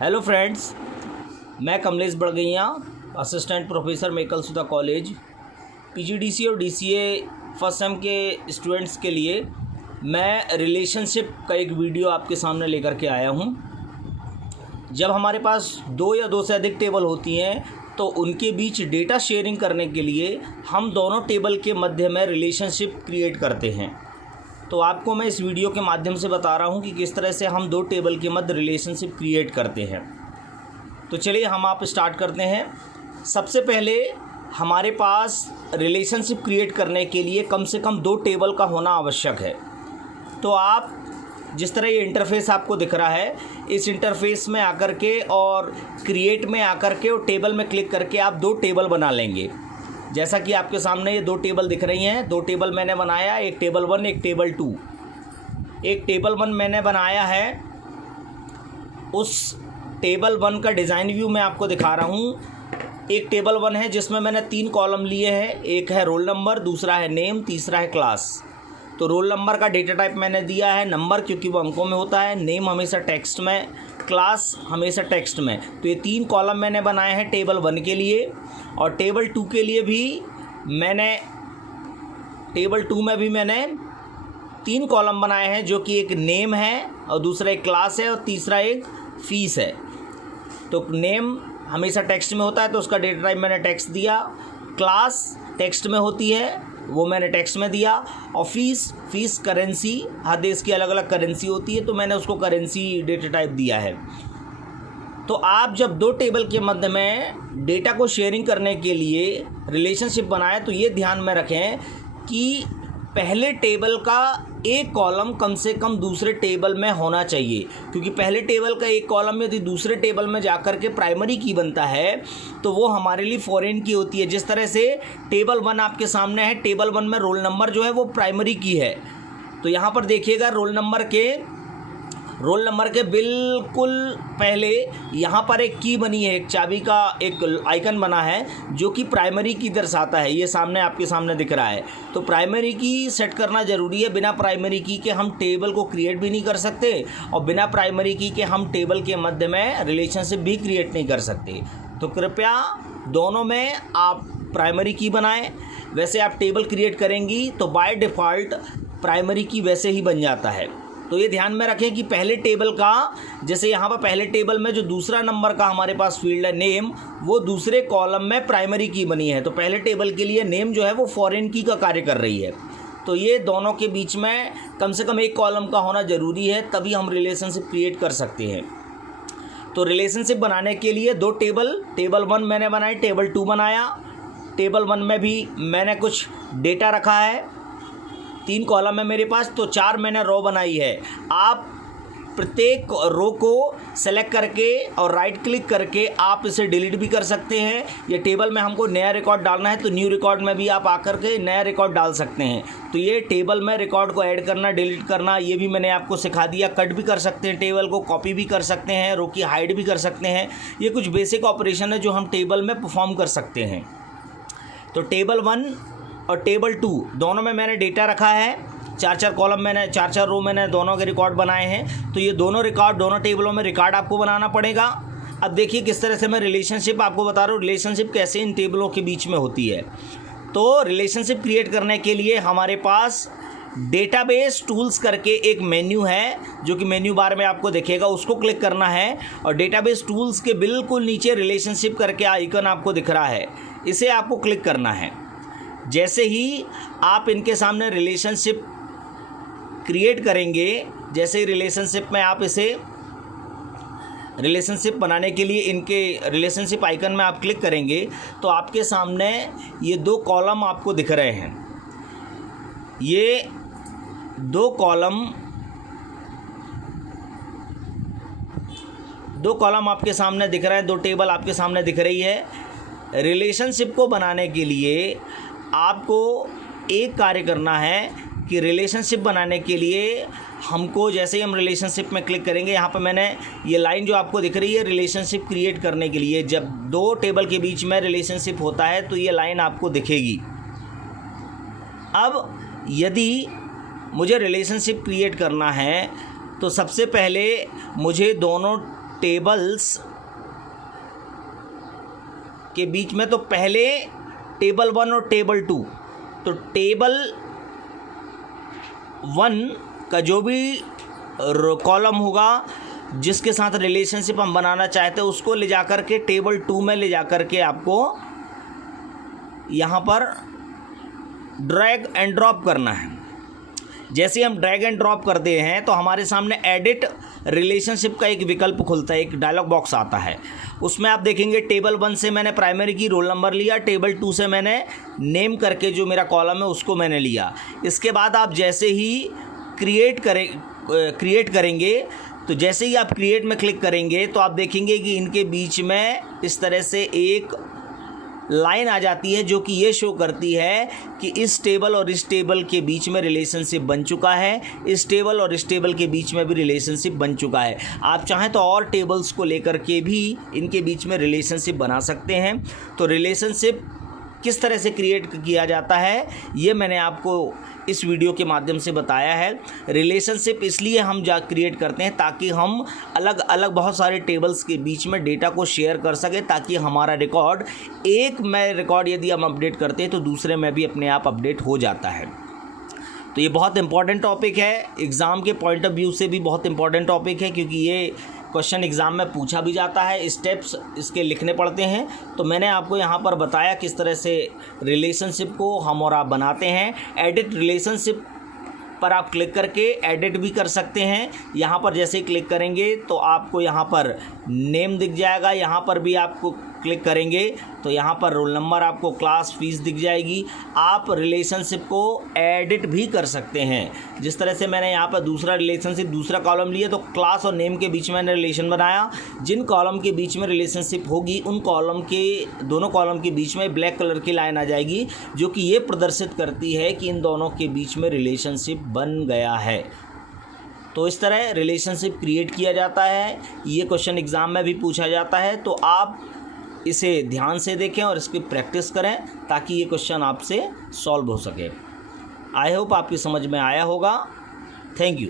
Hello friends, मैं Kamlesh Badgaiya, assistant professor Mekalsudha college, PGDC और DCA first sem के स्टूडेंट्स के लिए मैं रिलेशनशिप का एक वीडियो आपके सामने लेकर के आया हूं। जब हमारे पास दो या दो से अधिक टेबल होती हैं तो उनके बीच डेटा शेयरिंग करने के लिए हम दोनों टेबल के मध्य में रिलेशनशिप क्रिएट करते हैं। तो आपको मैं इस वीडियो के माध्यम से बता रहा हूं कि किस तरह से हम दो टेबल के मध्य रिलेशनशिप क्रिएट करते हैं। तो चलिए हम आप स्टार्ट करते हैं। सबसे पहले हमारे पास रिलेशनशिप क्रिएट करने के लिए कम से कम दो टेबल का होना आवश्यक है। तो आप जिस तरह ये इंटरफेस आपको दिख रहा है, इस इंटरफेस में आकर के और क्रिएट में आकर के और टेबल में क्लिक करके आप दो टेबल बना लेंगे। जैसा कि आपके सामने ये दो टेबल दिख रही हैं, दो टेबल मैंने बनाया, एक टेबल 1 एक टेबल 2। एक टेबल 1 मैंने बनाया है, उस टेबल 1 का डिज़ाइन व्यू मैं आपको दिखा रहा हूँ। एक टेबल 1 है जिसमें मैंने 3 कॉलम लिए हैं, एक है रोल नंबर, दूसरा है नेम, तीसरा है क्लास। तो रोल नंबर का डेटा टाइप मैंने दिया है नंबर, क्योंकि वो अंकों में होता है, नेम हमेशा टेक्स्ट में, क्लास हमेशा टेक्स्ट में। तो ये 3 कॉलम मैंने बनाए हैं टेबल 1 के लिए। और टेबल 2 के लिए भी टेबल 2 में भी मैंने 3 कॉलम बनाए हैं, जो कि एक नेम है और दूसरा एक क्लास है और तीसरा एक फीस है। तो नेम हमेशा टेक्स्ट में होता है तो उसका डेटा टाइप मैंने टेक्स्ट दिया, क्लास टेक्स्ट में होती है वो मैंने टेक्स्ट में दिया, और फीस करेंसी, हर देश की अलग अलग करेंसी होती है तो मैंने उसको करेंसी डेटा टाइप दिया है। तो आप जब दो टेबल के मध्य में डेटा को शेयरिंग करने के लिए रिलेशनशिप बनाएं तो ये ध्यान में रखें कि पहले टेबल का एक कॉलम कम से कम दूसरे टेबल में होना चाहिए, क्योंकि पहले टेबल का एक कॉलम यदि दूसरे टेबल में जाकर के प्राइमरी की बनता है तो वो हमारे लिए फॉरेन की होती है। जिस तरह से टेबल 1 आपके सामने है, टेबल 1 में रोल नंबर जो है वो प्राइमरी की है। तो यहाँ पर देखिएगा रोल नंबर के बिल्कुल पहले यहाँ पर एक की बनी है, एक चाबी का एक आइकन बना है जो कि प्राइमरी की दर्शाता है। ये सामने आपके सामने दिख रहा है। तो प्राइमरी की सेट करना ज़रूरी है। बिना प्राइमरी की के हम टेबल को क्रिएट भी नहीं कर सकते और बिना प्राइमरी की के हम टेबल के मध्य में रिलेशनशिप भी क्रिएट नहीं कर सकते। तो कृपया दोनों में आप प्राइमरी की बनाएं। वैसे आप टेबल क्रिएट करेंगी तो बाय डिफ़ॉल्ट प्राइमरी की वैसे ही बन जाता है। तो ये ध्यान में रखें कि पहले टेबल का, जैसे यहाँ पर पहले टेबल में जो दूसरा नंबर का हमारे पास फील्ड है नेम, वो दूसरे कॉलम में प्राइमरी की बनी है। तो पहले टेबल के लिए नेम जो है वो फॉरेन की का कार्य कर रही है। तो ये दोनों के बीच में कम से कम एक कॉलम का होना ज़रूरी है, तभी हम रिलेशनशिप क्रिएट कर सकते हैं। तो रिलेशनशिप बनाने के लिए दो टेबल 1 मैंने बनाई, टेबल 2 बनाया। टेबल 1 में भी मैंने कुछ डेटा रखा है, 3 कॉलम है मेरे पास, तो 4 मैंने रो बनाई है। आप प्रत्येक रो को सेलेक्ट करके और राइट क्लिक करके आप इसे डिलीट भी कर सकते हैं। ये टेबल में हमको नया रिकॉर्ड डालना है तो न्यू रिकॉर्ड में भी आप आकर के नया रिकॉर्ड डाल सकते हैं। तो ये टेबल में रिकॉर्ड को ऐड करना, डिलीट करना, ये भी मैंने आपको सिखा दिया। कट भी कर सकते हैं, टेबल को कॉपी भी कर सकते हैं, रो की हाइड भी कर सकते हैं। ये कुछ बेसिक ऑपरेशन है जो हम टेबल में परफॉर्म कर सकते हैं। तो टेबल 1 और टेबल 2 दोनों में मैंने डेटा रखा है, 4 कॉलम मैंने, 4 रो मैंने दोनों के रिकॉर्ड बनाए हैं। तो ये दोनों रिकॉर्ड, दोनों टेबलों में रिकॉर्ड आपको बनाना पड़ेगा। अब देखिए किस तरह से मैं रिलेशनशिप आपको बता रहा हूँ, रिलेशनशिप कैसे इन टेबलों के बीच में होती है। तो रिलेशनशिप क्रिएट करने के लिए हमारे पास डेटाबेस टूल्स करके एक मेन्यू है, जो कि मेन्यू बार में आपको दिखेगा, उसको क्लिक करना है। और डेटाबेस टूल्स के बिल्कुल नीचे रिलेशनशिप करके आइकन आपको दिख रहा है, इसे आपको क्लिक करना है। जैसे ही आप इनके सामने रिलेशनशिप क्रिएट करेंगे, जैसे ही रिलेशनशिप में आप इसे रिलेशनशिप बनाने के लिए इनके रिलेशनशिप आइकन में आप क्लिक करेंगे तो आपके सामने ये 2 कॉलम आपको दिख रहे हैं। ये 2 कॉलम आपके सामने दिख रहे हैं, 2 टेबल आपके सामने दिख रही है। रिलेशनशिप को बनाने के लिए आपको एक कार्य करना है कि रिलेशनशिप बनाने के लिए हमको, जैसे ही हम रिलेशनशिप में क्लिक करेंगे, यहाँ पर मैंने ये लाइन जो आपको दिख रही है रिलेशनशिप क्रिएट करने के लिए, जब 2 टेबल के बीच में रिलेशनशिप होता है तो ये लाइन आपको दिखेगी। अब यदि मुझे रिलेशनशिप क्रिएट करना है तो सबसे पहले मुझे दोनों टेबल्स के बीच में, तो पहले टेबल 1 और टेबल 2, तो टेबल 1 का जो भी कॉलम होगा जिसके साथ रिलेशनशिप हम बनाना चाहते हैं उसको ले जाकर के टेबल 2 में ले जाकर के आपको यहाँ पर ड्रैग एंड ड्रॉप करना है। जैसे हम ड्रैग एंड ड्रॉप करते हैं तो हमारे सामने एडिट रिलेशनशिप का एक विकल्प खुलता है, एक डायलॉग बॉक्स आता है। उसमें आप देखेंगे टेबल 1 से मैंने प्राइमरी की रोल नंबर लिया, टेबल 2 से मैंने नेम करके जो मेरा कॉलम है उसको मैंने लिया। इसके बाद आप जैसे ही क्रिएट करेंगे, तो जैसे ही आप क्रिएट में क्लिक करेंगे तो आप देखेंगे कि इनके बीच में इस तरह से एक लाइन आ जाती है जो कि ये शो करती है कि इस टेबल और इस टेबल के बीच में रिलेशनशिप बन चुका है, इस टेबल और इस टेबल के बीच में भी रिलेशनशिप बन चुका है। आप चाहें तो और टेबल्स को लेकर के भी इनके बीच में रिलेशनशिप बना सकते हैं। तो रिलेशनशिप किस तरह से क्रिएट किया जाता है ये मैंने आपको इस वीडियो के माध्यम से बताया है। रिलेशनशिप इसलिए हम क्रिएट करते हैं ताकि हम अलग अलग बहुत सारे टेबल्स के बीच में डेटा को शेयर कर सकें, ताकि हमारा रिकॉर्ड एक में रिकॉर्ड यदि हम अपडेट करते हैं तो दूसरे में भी अपने आप अपडेट हो जाता है। तो ये बहुत इंपॉर्टेंट टॉपिक है, एग्ज़ाम के पॉइंट ऑफ व्यू से भी बहुत इंपॉर्टेंट टॉपिक है, क्योंकि ये क्वेश्चन एग्ज़ाम में पूछा भी जाता है, स्टेप्स इसके लिखने पड़ते हैं। तो मैंने आपको यहाँ पर बताया किस तरह से रिलेशनशिप को हम और आप बनाते हैं। एडिट रिलेशनशिप पर आप क्लिक करके एडिट भी कर सकते हैं। यहाँ पर जैसे ही क्लिक करेंगे तो आपको यहाँ पर नेम दिख जाएगा, यहाँ पर भी आपको क्लिक करेंगे तो यहाँ पर रोल नंबर, आपको क्लास, फीस दिख जाएगी। आप रिलेशनशिप को एडिट भी कर सकते हैं। जिस तरह से मैंने यहाँ पर दूसरा रिलेशनशिप, दूसरा कॉलम लिया तो क्लास और नेम के बीच में मैंने रिलेशन बनाया। जिन कॉलम के बीच में रिलेशनशिप होगी उन कॉलम के, दोनों कॉलम के बीच में ब्लैक कलर की लाइन आ जाएगी जो कि ये प्रदर्शित करती है कि इन दोनों के बीच में रिलेशनशिप बन गया है। तो इस तरह रिलेशनशिप क्रिएट किया जाता है। ये क्वेश्चन एग्ज़ाम में भी पूछा जाता है, तो आप इसे ध्यान से देखें और इसकी प्रैक्टिस करें ताकि ये क्वेश्चन आपसे सॉल्व हो सके। आई होप आपकी समझ में आया होगा। Thank you.